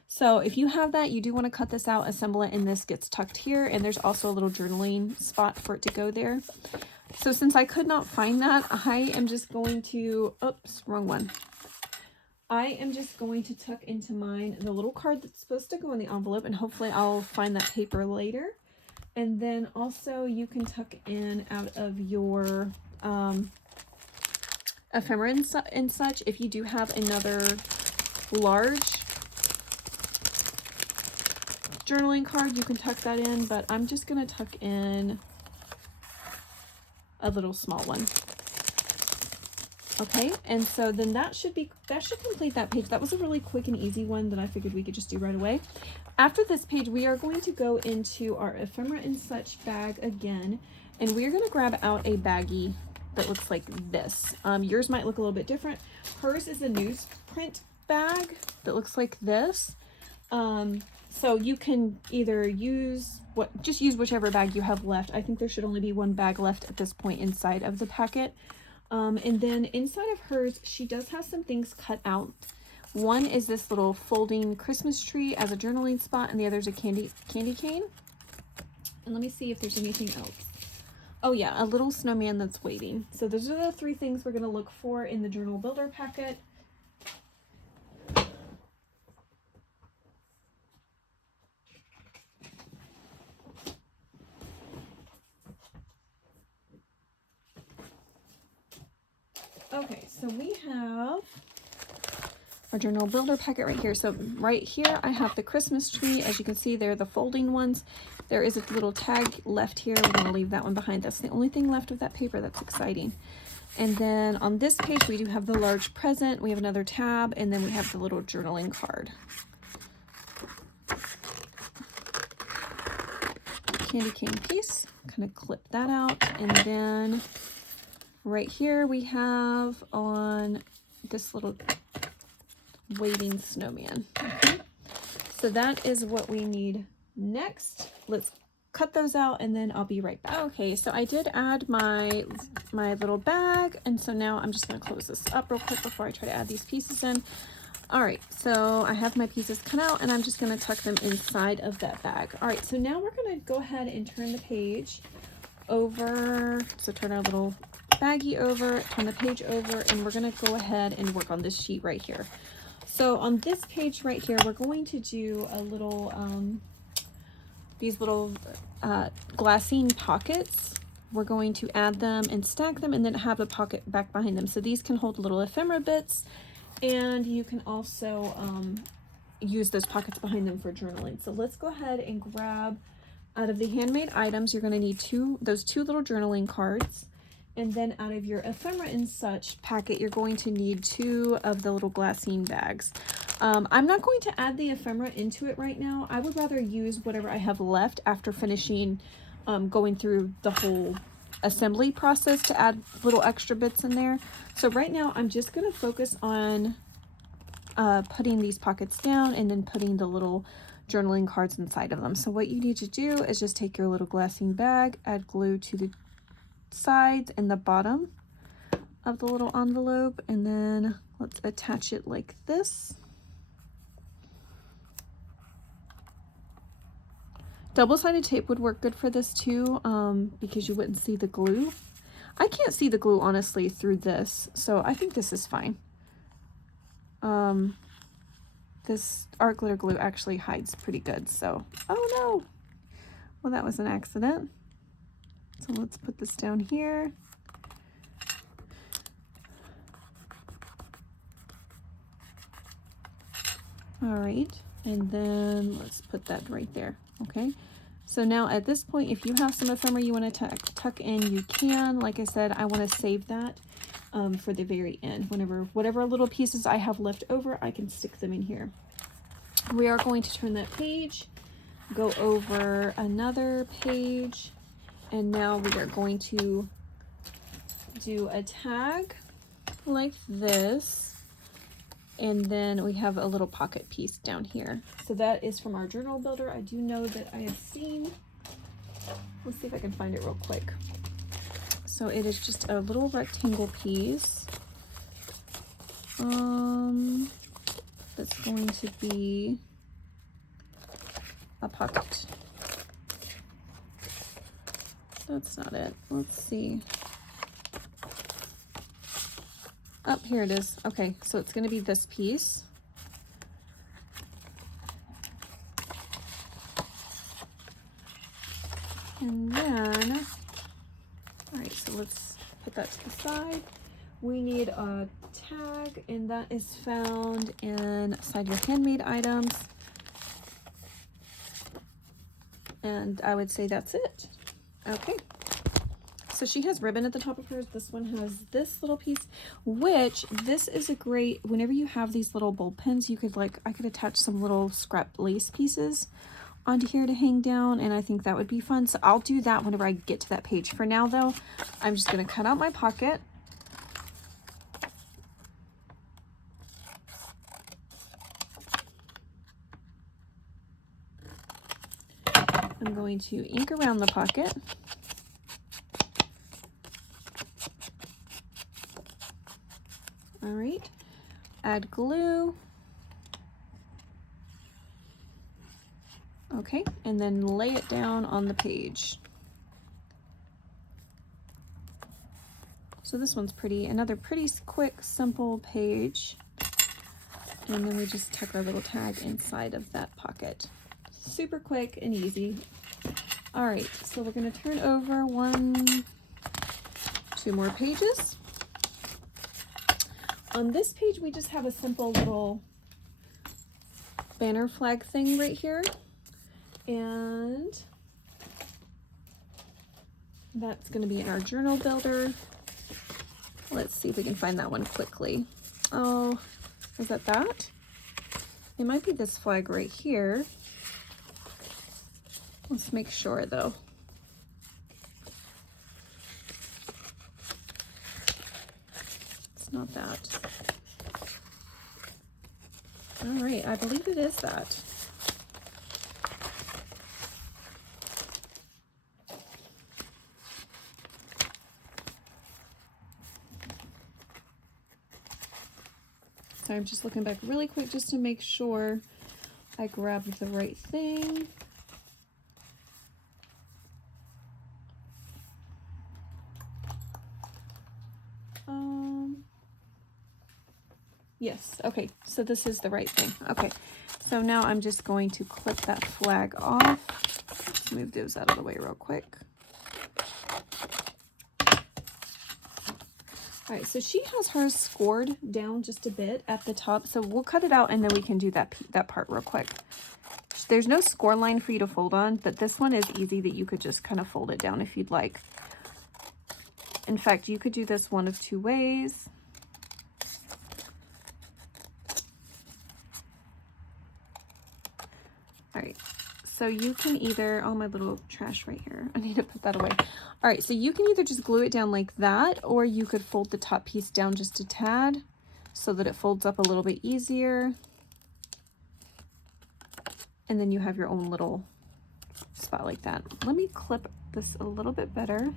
So if you have that, you do want to cut this out, assemble it, and this gets tucked here. And there's also a little journaling spot for it to go there. So since I could not find that, I am just going to, oops, wrong one. I am just going to tuck into mine the little card that's supposed to go in the envelope, and hopefully I'll find that paper later. And then also you can tuck in out of your ephemera and such. If you do have another large journaling card, you can tuck that in, but I'm just going to tuck in a little small one. Okay, and so then that should complete that page. That was a really quick and easy one that I figured we could just do right away. After this page, we are going to go into our ephemera and such bag again, and we're going to grab out a baggie that looks like this. Yours might look a little bit different. Hers is a newsprint bag that looks like this. So you can either use whichever bag you have left. I think there should only be one bag left at this point inside of the packet. And then inside of hers, she does have some things cut out. One is this little folding Christmas tree as a journaling spot, and the other is a candy cane. And let me see if there's anything else. Oh yeah, a little snowman that's waiting. So those are the 3 things we're going to look for in the journal builder packet. Okay, so we have our journal builder packet right here. So right here I have the Christmas tree. As you can see, they're the folding ones. There is a little tag left here. We're going to leave that one behind. That's the only thing left of that paper. That's exciting. And then on this page we do have the large present. We have another tab, and then we have the little journaling card. Candy cane piece. Kind of clip that out, and then right here we have on this little waiting snowman. Okay, so that is what we need next. Let's cut those out and then I'll be right back. Okay, so I did add my little bag, and so now I'm just going to close this up real quick before I try to add these pieces in. All right, so I have my pieces cut out, and I'm just going to tuck them inside of that bag. All right, so now we're going to go ahead and turn the page over. So turn our little baggie over, turn the page over, and we're going to go ahead and work on this sheet right here. So on this page right here, we're going to do a little, these little glassine pockets. We're going to add them and stack them, and then have a pocket back behind them. So these can hold little ephemera bits, and you can also use those pockets behind them for journaling. So let's go ahead and grab out of the handmade items. You're going to need those two little journaling cards. And then out of your ephemera and such packet, you're going to need 2 of the little glassine bags. I'm not going to add the ephemera into it right now. I would rather use whatever I have left after finishing going through the whole assembly process to add little extra bits in there. So right now I'm just going to focus on putting these pockets down and then putting the little journaling cards inside of them. So what you need to do is just take your little glassine bag, add glue to the sides and the bottom of the little envelope, and then let's attach it like this. Double-sided tape would work good for this too, because you wouldn't see the glue. I can't see the glue honestly through this, so I think this is fine. This art glitter glue actually hides pretty good, so oh no, well that was an accident. So let's put this down here. All right, and then let's put that right there. Okay, so now at this point, if you have some ephemera you want to tuck in, you can. Like I said, I want to save that for the very end. Whatever little pieces I have left over, I can stick them in here. We are going to turn that page, go over another page, and now we are going to do a tag like this, and then we have a little pocket piece down here. So that is from our journal builder. I do know that I have seen, let's see if I can find it real quick. So it is just a little rectangle piece that's going to be a pocket. That's not it. Let's see. Oh, here it is. Okay, so it's going to be this piece. And then, all right, so let's put that to the side. We need a tag, and that is found inside your handmade items. And I would say that's it. Okay. So she has ribbon at the top of hers. This one has this little piece, which this is a great, whenever you have these little bulb pins, you could I could attach some little scrap lace pieces onto here to hang down, and I think that would be fun. So I'll do that whenever I get to that page. For now though, I'm just gonna cut out my pocket. I'm going to ink around the pocket. All right, add glue. Okay, and then lay it down on the page. So this one's pretty, another pretty quick, simple page. And then we just tuck our little tag inside of that pocket. Super quick and easy. All right, so we're gonna turn over 2 more pages. On this page, we just have a simple little banner flag thing right here. And that's gonna be in our journal builder. Let's see if we can find that one quickly. Oh, is that that? It might be this flag right here. Let's make sure though. It's not that. All right, I believe it is that. So I'm just looking back really quick just to make sure I grabbed the right thing. Yes, okay, so this is the right thing. Okay, so now I'm just going to clip that flag off. Let's move those out of the way real quick. All right, so she has hers scored down just a bit at the top, so we'll cut it out and then we can do that part real quick. There's no score line for you to fold on, but this one is easy that you could just kind of fold it down if you'd like. In fact, you could do this one of 2 ways. All right, so you can either, oh, my little trash right here. I need to put that away. All right, so you can either just glue it down like that, or you could fold the top piece down just a tad so that it folds up a little bit easier. And then you have your own little spot like that. Let me clip this a little bit better.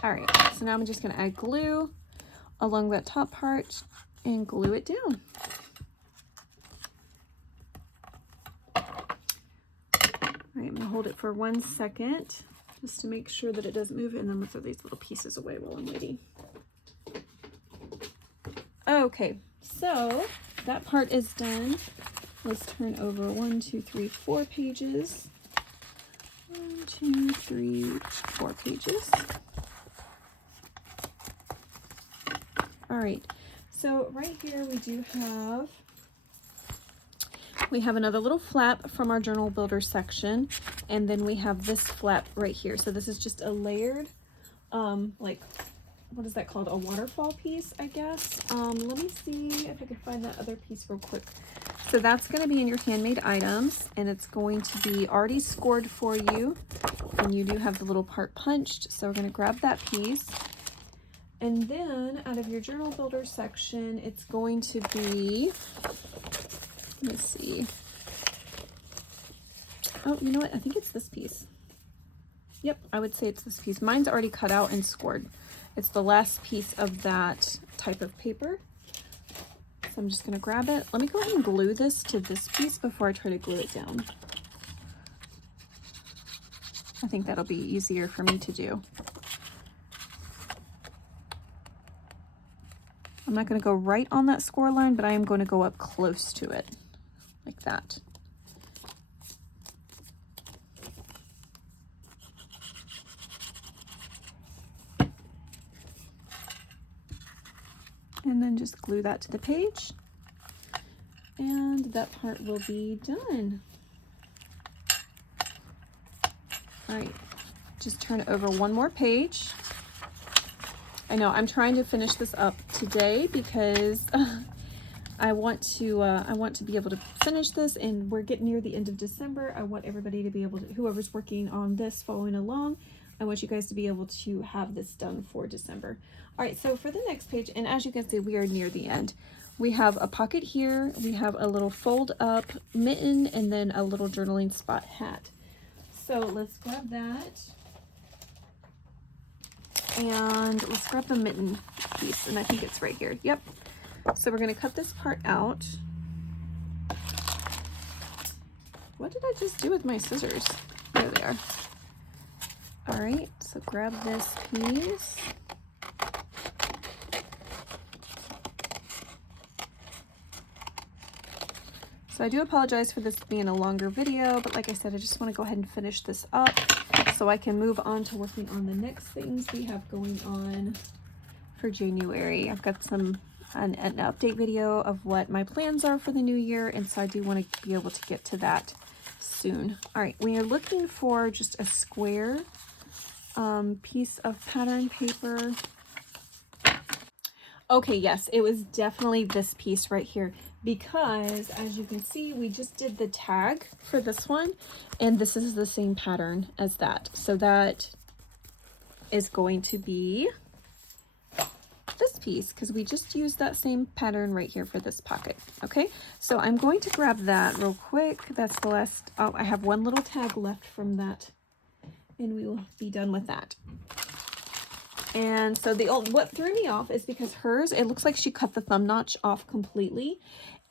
All right, so now I'm just gonna add glue along that top part and glue it down. All right, I'm gonna hold it for 1 second just to make sure that it doesn't move, and then we'll throw these little pieces away while I'm waiting. Okay, so that part is done. Let's turn over 1, 2, 3, 4 pages. 1, 2, 3, 4 pages. All right, so right here we have another little flap from our journal builder section, and then we have this flap right here. So this is just a layered, like, what is that called? A waterfall piece, I guess. Let me see if I can find that other piece real quick. So that's going to be in your handmade items, and it's going to be already scored for you, and you do have the little part punched. So we're going to grab that piece. And then out of your journal builder section, it's going to be, let me see. Oh, you know what? I think it's this piece. Yep, I would say it's this piece. Mine's already cut out and scored. It's the last piece of that type of paper. So I'm just gonna grab it. Let me go ahead and glue this to this piece before I try to glue it down. I think that'll be easier for me to do. I'm not going to go right on that score line, but I am going to go up close to it, like that. And then just glue that to the page. And that part will be done. All right, just turn it over one more page. I know I'm trying to finish this up today because I want to be able to finish this, and we're getting near the end of December. I want everybody to be able to, whoever's working on this, following along, I want you guys to be able to have this done for December. All right, so for the next page, and as you can see, we are near the end. We have a pocket here, we have a little fold up mitten, and then a little journaling spot hat. So let's grab that. And let's grab the mitten piece, and I think it's right here. Yep. So we're going to cut this part out. What did I just do with my scissors? There they are. All right, so grab this piece. So I do apologize for this being a longer video, but like I said, I just want to go ahead and finish this up so I can move on to working on the next things we have going on for January. I've got an update video of what my plans are for the new year, and so I do want to be able to get to that soon. All right, when you're looking for just a square piece of pattern paper. Okay, yes, it was definitely this piece right here, because as you can see, we just did the tag for this one, and this is the same pattern as that. So that is going to be this piece, because we just used that same pattern right here for this pocket. Okay, so I'm going to grab that real quick. That's the last. Oh, I have one little tag left from that, and we will be done with that. And so what threw me off is because hers, it looks like she cut the thumb notch off completely,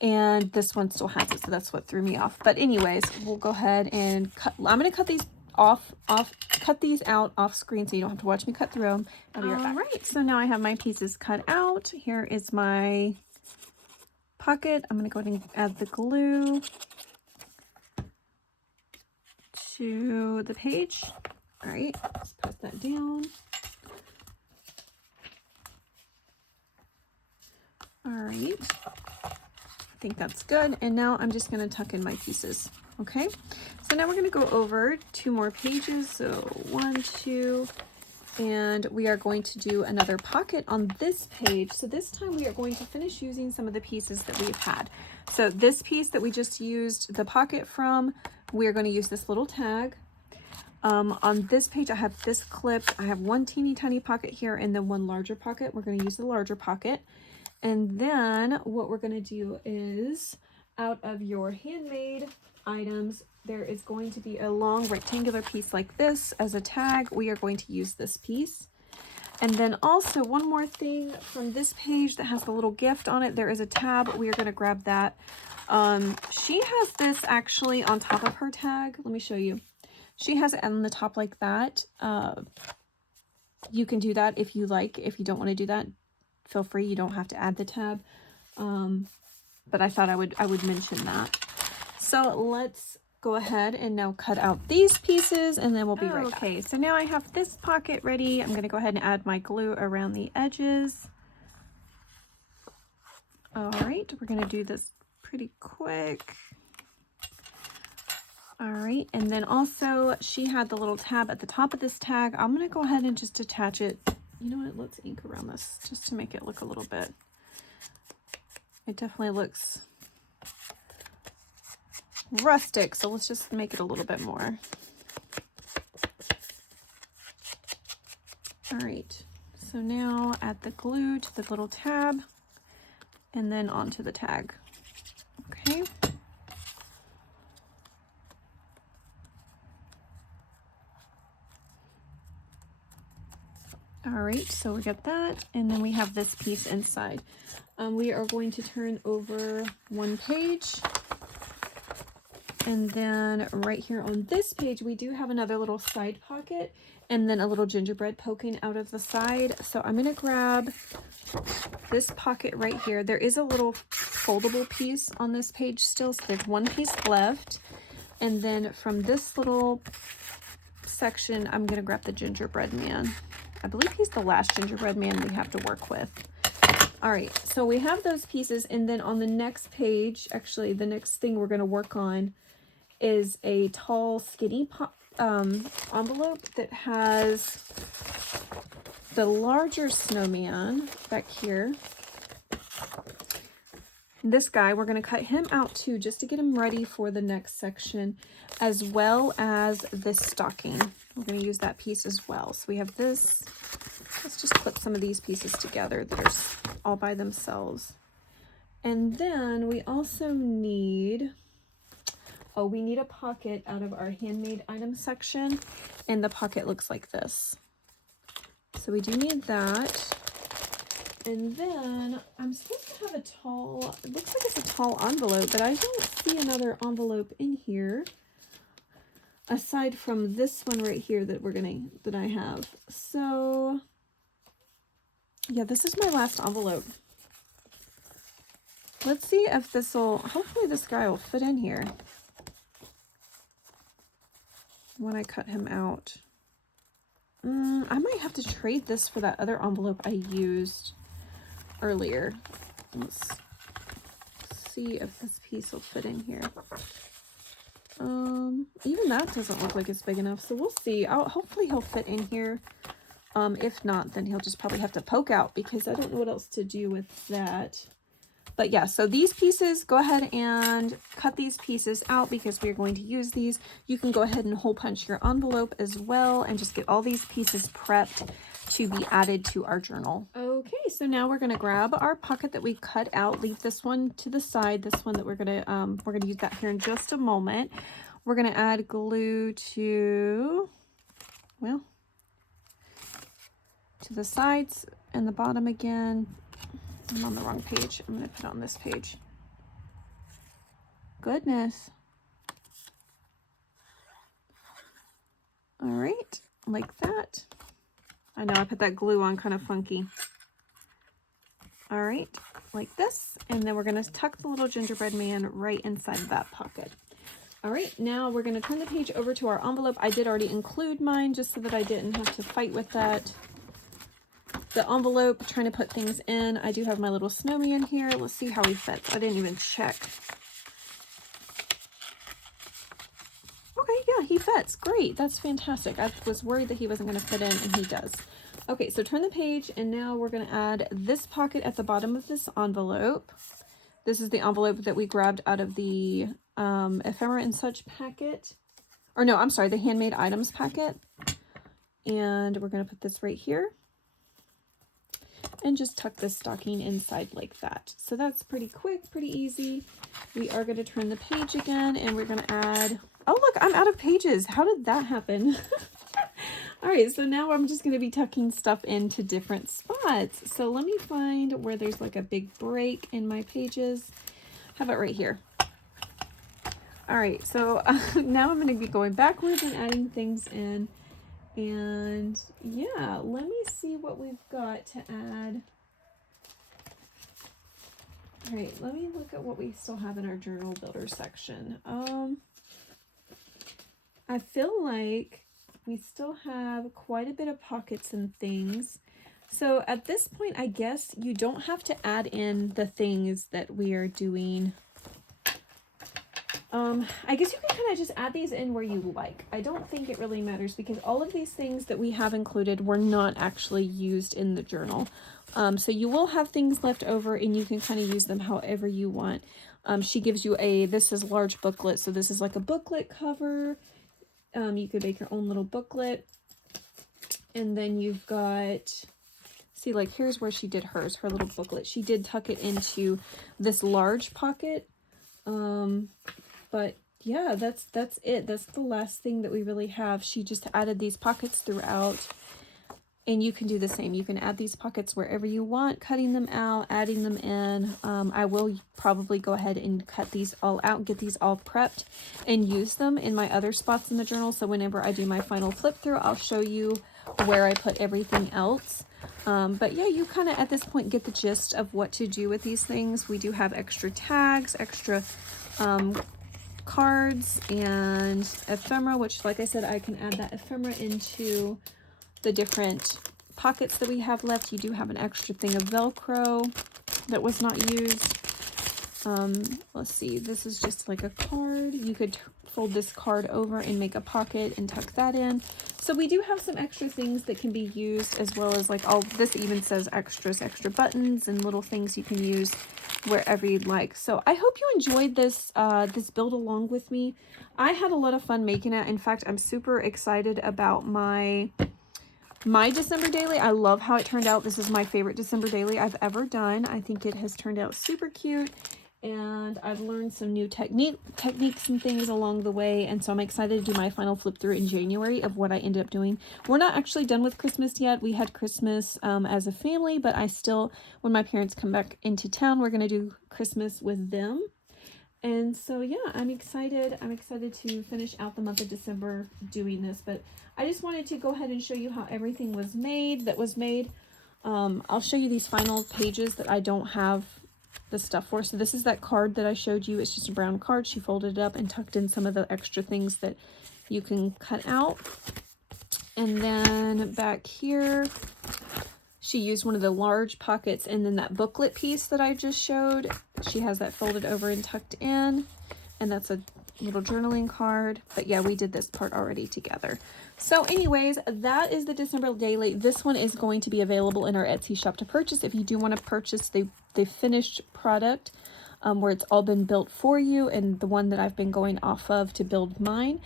and this one still has it, so that's what threw me off. But anyways, we'll go ahead and cut. I'm going to cut these cut these out off screen so you don't have to watch me cut through them. I'll be right back. All right, so now I have my pieces cut out. Here is my pocket. I'm going to go ahead and add the glue to the page. All right, let's press that down. All right, I think that's good. And now I'm just going to tuck in my pieces. Okay, so now we're going to go over 2 more pages. So 1, 2, and we are going to do another pocket on this page. So this time we are going to finish using some of the pieces that we've had. So this piece that we just used the pocket from, we're going to use this little tag. On this page, I have this clip. I have one teeny tiny pocket here and then one larger pocket. We're going to use the larger pocket. And then what we're going to do is, out of your handmade items, there is going to be a long rectangular piece like this as a tag. We are going to use this piece. And then also one more thing from this page that has the little gift on it, there is a tab. We are going to grab that. She has this actually on top of her tag. Let me show you. She has it on the top like that. You can do that if you like. If you don't want to do that, feel free. You don't have to add the tab. But I thought I would mention that. So let's go ahead and now cut out these pieces, and then we'll be right back. Okay, so now I have this pocket ready. I'm going to go ahead and add my glue around the edges. All right, we're going to do this pretty quick. All right, and then also she had the little tab at the top of this tag. I'm going to go ahead and just attach it. You know what? Let's ink around this just to make it look a little bit. It definitely looks rustic, so let's just make it a little bit more. All right, so now add the glue to the little tab and then onto the tag. Okay. All right, so we got that, and then we have this piece inside. We are going to turn over one page, And then right here on this page, we do have another little side pocket and then a little gingerbread poking out of the side. So I'm going to grab this pocket right here. There is a little foldable piece on this page still, so there's one piece left. And then from this little section, I'm going to grab the gingerbread man. I believe he's the last gingerbread man we have to work with. All right, so we have those pieces, and then on the next page, actually the next thing we're going to work on is a tall, skinny envelope that has the larger snowman back here. This guy, we're going to cut him out too, just to get him ready for the next section, as well as this stocking. We're going to use that piece as well. So we have this. Let's just clip some of these pieces together that are all by themselves. And then we also need, we need a pocket out of our handmade items section. And the pocket looks like this. So we do need that. And then I'm supposed to have a tall, it looks like it's a tall envelope, but I don't see another envelope in here aside from this one right here that I have. So yeah, this is my last envelope. Let's see if this will, hopefully this guy will fit in here when I cut him out. I might have to trade this for that other envelope I used earlier. Let's see if this piece will fit in here. Even that doesn't look like it's big enough, so we'll see. Hopefully he'll fit in here. If not, then he'll just probably have to poke out because I don't know what else to do with that. But yeah, so these pieces, go ahead and cut these pieces out because we're going to use these. You can go ahead and hole punch your envelope as well and just get all these pieces prepped to be added to our journal. Okay, so now we're going to grab our pocket that we cut out, leave this one to the side, this one that we're going to use that here in just a moment. We're going to add glue to, well, to the sides and the bottom again. I'm on the wrong page. I'm going to put it on this page. Goodness. All right, like that. I know I put that glue on kind of funky. All right, like this. And then we're going to tuck the little gingerbread man right inside of that pocket. All right, now we're going to turn the page over to our envelope. I did already include mine just so that I didn't have to fight with that. The envelope, trying to put things in. I do have my little snowman here. Let's see how he fits. I didn't even check. Okay, yeah, he fits. Great. That's fantastic. I was worried that he wasn't going to fit in, and he does. Okay, so turn the page, and now we're going to add this pocket at the bottom of this envelope. This is the envelope that we grabbed out of the ephemera and such packet. Or no, I'm sorry, the handmade items packet. And we're going to put this right here. And just tuck this stocking inside like that. So that's pretty quick, pretty easy. We are going to turn the page again, and we're going to add, oh look, I'm out of pages. How did that happen? All right, so now I'm just going to be tucking stuff into different spots. So let me find where there's like a big break in my pages. How about right here? All right, so now I'm going to be going backwards and adding things in. And yeah, let me see what we've got to add. All right, let me look at what we still have in our journal builder section. I feel like we still have quite a bit of pockets and things. So at this point, I guess you don't have to add in the things that we are doing. I guess you can kind of just add these in where you like. I don't think it really matters because all of these things that we have included were not actually used in the journal. So you will have things left over and you can kind of use them however you want. She gives you this is large booklet. So this is like a booklet cover. You could make your own little booklet. And then you've got, see, like here's where she did hers, her little booklet. She did tuck it into this large pocket. But yeah, that's it. That's the last thing that we really have. She just added these pockets throughout. And you can do the same. You can add these pockets wherever you want, cutting them out, adding them in. I will probably go ahead and cut these all out, get these all prepped, and use them in my other spots in the journal. So whenever I do my final flip through, I'll show you where I put everything else. But yeah, you kind of at this point get the gist of what to do with these things. We do have extra tags, extra cards, and ephemera, which, like I said, I can add that ephemera into the different pockets that we have left. You do have an extra thing of Velcro that was not used. Let's see, this is just like a card. You could fold this card over and make a pocket and tuck that in. So we do have some extra things that can be used, as well as like all this even says extras, extra buttons and little things you can use wherever you'd like. So I hope you enjoyed this this build along with me. I had a lot of fun making it. In fact, I'm super excited about my December daily. I love how it turned out. This is my favorite December daily I've ever done. I think it has turned out super cute, and I've learned some new techniques and things along the way, and so I'm excited to do my final flip through in January of what I ended up doing. We're not actually done with Christmas yet. We had Christmas as a family, but I still, when my parents come back into town, we're going to do Christmas with them. And so yeah, I'm excited to finish out the month of December doing this, but I just wanted to go ahead and show you how everything was made I'll show you these final pages that I don't have the stuff for. So this is that card that I showed you. It's just a brown card. She folded it up and tucked in some of the extra things that you can cut out. And then back here, she used one of the large pockets, and then that booklet piece that I just showed, she has that folded over and tucked in, and that's a little journaling card. But yeah, we did this part already together. So anyways, that is the December daily. This one is going to be available in our Etsy shop to purchase if you do want to purchase the finished product, where it's all been built for you, and the one that I've been going off of to build mine.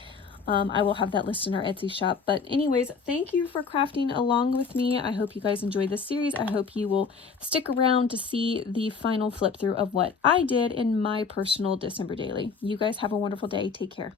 I will have that listed in our Etsy shop. But anyways, thank you for crafting along with me. I hope you guys enjoyed this series. I hope you will stick around to see the final flip through of what I did in my personal December daily. You guys have a wonderful day. Take care.